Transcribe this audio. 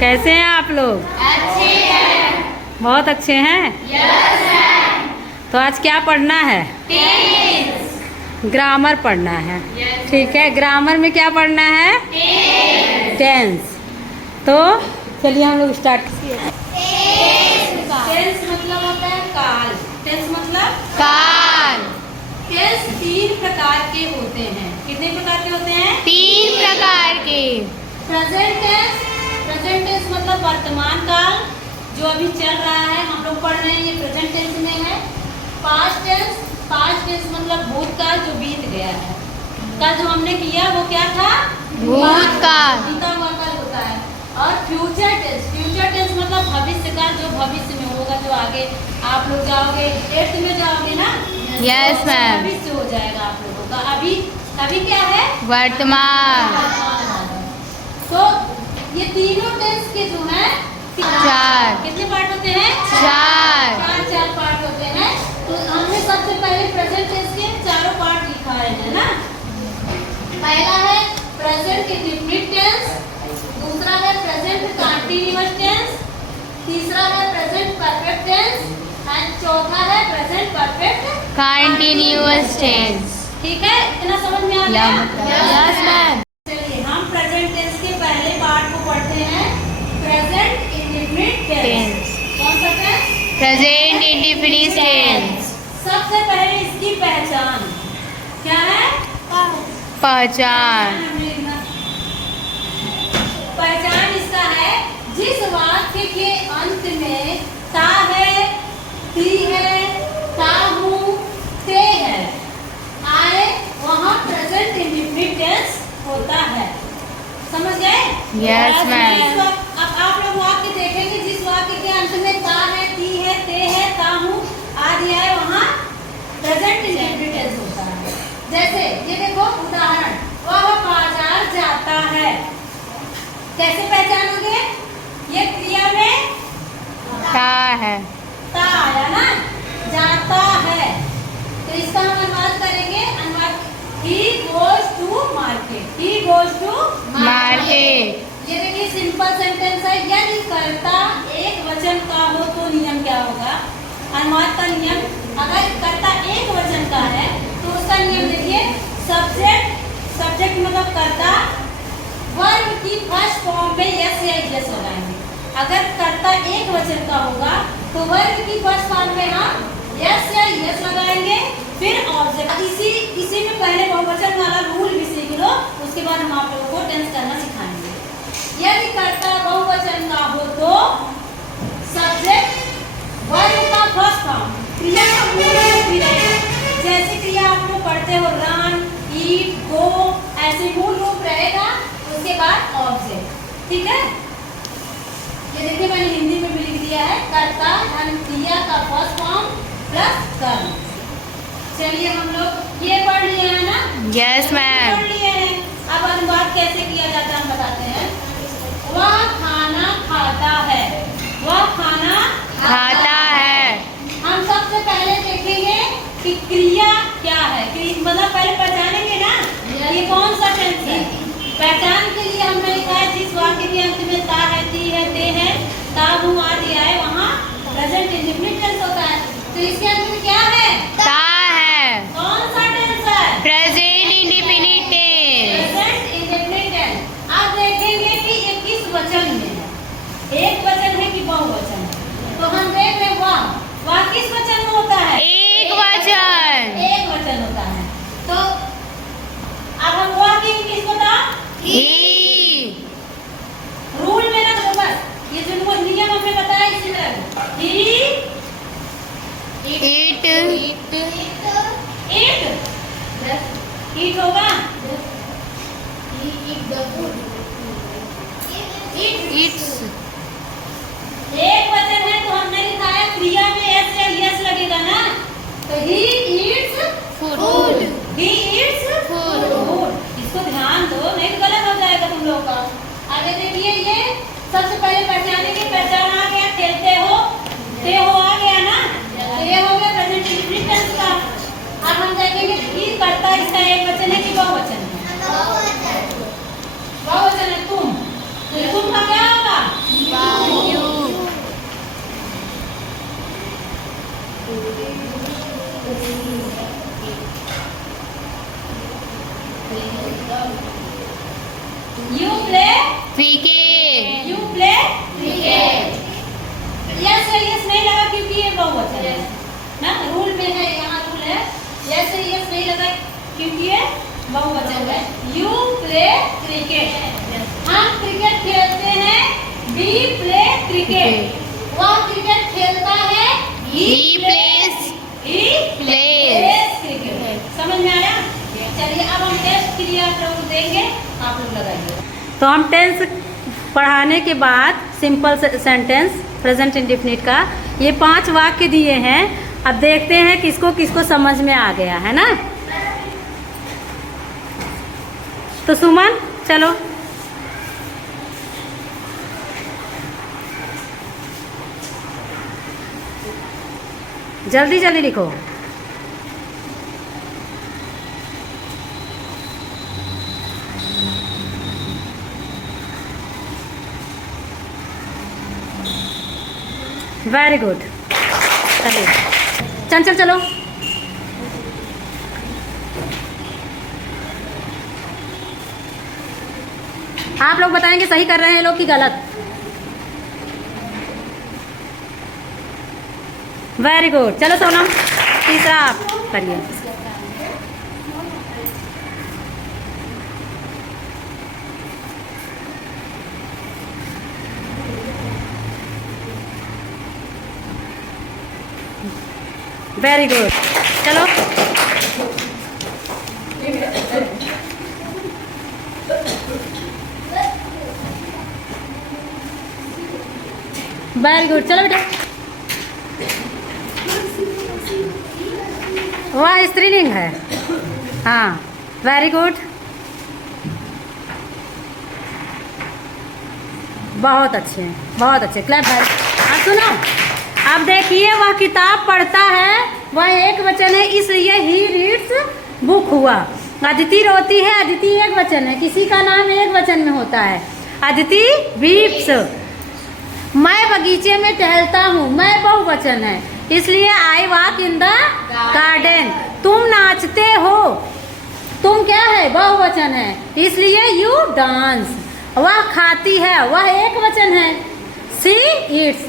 कैसे हैं आप लोग? अच्छे हैं। बहुत अच्छे हैं। Yes ma'am. तो आज क्या पढ़ना है? टेंस। ग्रामर पढ़ना है। Yes. ठीक है, ग्रामर में क्या पढ़ना है? टेंस। टेंस। तो चलिए हम लोग स्टार्ट। टेंस मतलब होता है काल। टेंस मतलब काल। टेंस 3 प्रकार के होते हैं। कितने प्रकार के होते हैं? 3 प्रकार के। Present tense. प्रेजेंट टेंस मतलब वर्तमान काल जो अभी चल रहा है, हम लोग पढ़ रहे हैं, ये प्रेजेंट टेंस में है। Past tense. पास्ट टेंस मतलब भूतकाल जो बीत गया है। कल जो हमने किया वो क्या था? भूतकाल। बीता हुआ कल होता है। और फ्यूचर टेंस। फ्यूचर टेंस मतलब भविष्य काल जो भविष्य में होगा, जो आगे आप लोग जाओगे 8th में जाओगे ना। Yes, तो ma'am. भविष्य हो जाएगा आप लोगों का। अभी अभी क्या है? वर्तमान। तो ये तीनों टेंस के जो है 4 कितने पार्ट होते हैं? 4 चार पार्ट होते हैं। तो हमने सबसे पहले प्रेजेंट टेंस के चारों पार्ट लिखा है ना। पहला है प्रेजेंट इंडेफिनिट टेंस, दूसरा है प्रेजेंट कंटीन्यूअस टेंस, तीसरा है प्रेजेंट परफेक्ट टेंस एंड चौथा है प्रेजेंट परफेक्ट कंटिन्यूअस टेंस। ठीक है, इतना समझ में आ गया? Yes ma'am. चलिए हम प्रेजेंट टेंस के पहले पार्ट को पढ़ते हैं। Present indefinite tense. कौन सा टेंस? Present indefinite tense. सबसे पहले इसकी पहचान क्या है? पहचान। पहचान इसका है जिस वाक्य के अंत में ता है, ती है, ता हूँ, ते है आए, वहाँ प्रेजेंट इंडेफिनिट टेंस होता है। समझ गए? Yes, ma'am. अब आप लोग वाक्य देखेंगे जिस वाक्य के अंत में ता है, ती है, ते है, ता हूँ आदि आए, वहाँ प्रेजेंट इंडेफिनिट टेंस होता है। जैसे ये देखो उदाहरण, वह बाजार जाता है। कैसे पहचानोगे? ये क्रिया में ता है। ता आया ना, जाता है। तो इसका हम अनुवाद करेंगे। अनुवाद he goes to market. He goes to market. ये देखिए सिंपल सेंटेंस है। यदि कर्ता एक वचन का हो तो नियम क्या होगा? अनुवाद का नियम, अगर कर्ता एक वचन का है तो उसका नियम देखिए, सब्जेक्ट मतलब कर्ता, वर्ब की फर्स्ट फॉर्म में यस या यस लगाएंगे। अगर कर्ता एक वचन का होगा तो वर्ब की फर्स्ट फॉर्म में हम यस या यस लगाएंगे, फिर ऑब्जेक्ट। इसी में पहले बहुवचन वाला रूल भी सीख लो, उसके बाद हम आप लोगों को टेंस करना सिखाएंगे। यदि कर्ता बहुवचन का हो तो सब्जेक्ट, वर्ब का फर्स्ट फॉर्म, क्रिया का मूल रूप भी रहेगा। जैसे क्रिया आप लोग पढ़ते हो रन, ईट, गो, ऐसे मूल रूप रहेगा, उसके बाद ऑब्जेक्ट। ठीक है, ये देखिए मैंने हिंदी में भी लिख दिया है, कर्ता यानी क्रिया का फर्स्ट फॉर्म प्लस कर्म। चलिए हम लोग ये पढ़ लिए हैं ना। Yes ma'am. पढ़ लिए हैं। अब अनुवाद कैसे किया जाता है हम बताते हैं। वह खाना खाता है। वह खाना खाता है। हम सबसे पहले देखेंगे कि क्रिया क्या है। मतलब पहले पहचानेंगे ना ये कौन सा टेंस है। पहचान के लिए हमने लिखा है जिस वाक्य के अंत में ता है, ती है, ते है, ता हूँ आदि आए, वहाँ प्रेजेंट इंडेफिनिट टेंस होता है। तो इसके अंत में क्या है? ता है। कौन सा टेंस है? Present indefinite tense. Present indefinite tense. अब देखेंगे कि ये किस वचन में है, एक वचन है कि बहुवचन है। तो हम देख रहे वह किस वचन में होता है? एक वचन। एक वचन होता है। तो अब हम वह की किस बता? ही। रूल में ना तो बस ये जो वो नियम हमने बताया इसी में ही, इट। ईट होगा, इट्स। एक वचन है तो हमने लिखा है क्रिया में एस या यस लगेगा ना। तो he eats food. He eats food. इसको ध्यान दो, नहीं तो गलत हो जाएगा तुम लोग का। आगे देखिए, ये सबसे पहले पहचानेंगे। पहचान आ गया, खेलते हो, ते हो आ गया ना, तो ये हो गया प्रेजेंट इंडेफिनिट टेंस का। अब हम देखेंगे कि कर्ता इसका एक वचन है कि बहुवचन है। बहुवचन है तुम, तो तुम का क्या होगा? You play cricket you play cricket. Yes है यस नहीं लगा क्योंकि ये बहुवचन है ना, रूल में है, यहाँ रूल है। यस है यस नहीं लगा क्योंकि ये बहुवचन है। यू प्ले क्रिकेट, हम क्रिकेट खेलते हैं। वी प्ले क्रिकेट, वह क्रिकेट खेलता है। He plays cricket. समझ में आया? चलिए अब हम टेस्ट क्रिया प्रयोग देंगे, आप लोग लगाइए। तो हम टेंस पढ़ाने के बाद सिंपल सेंटेंस प्रेजेंट इंडेफिनिट का ये 5 वाक्य दिए हैं। अब देखते हैं किसको किसको समझ में आ गया है ना। तो सुमन चलो। जल्दी जल्दी लिखो। Very good. चलिए चंचल चलो। आप लोग बताएंगे सही कर रहे हैं लोग कि गलत। Very good. चलो सोनम तीसरा आप करिए। Very good. चलो वेरी गुड। चलो बेटा, वह स्त्रीलिंग है। हाँ वेरी गुड, बहुत अच्छे बहुत अच्छे। क्लैप भाई। हाँ सुनो, अब देखिए वह किताब पढ़ता है, वह एक वचन है इसलिए ही रीड्स बुक हुआ। अदिति रोती है, अदिति एक वचन है, किसी का नाम एक वचन में होता है। अदिति वीप्स। मैं बगीचे में टहलता हूँ, मैं बहुवचन है इसलिए I walk in the garden. तुम नाचते हो, तुम क्या है बहुवचन है इसलिए यू डांस। वह खाती है, वह एक वचन है सी ईट्स।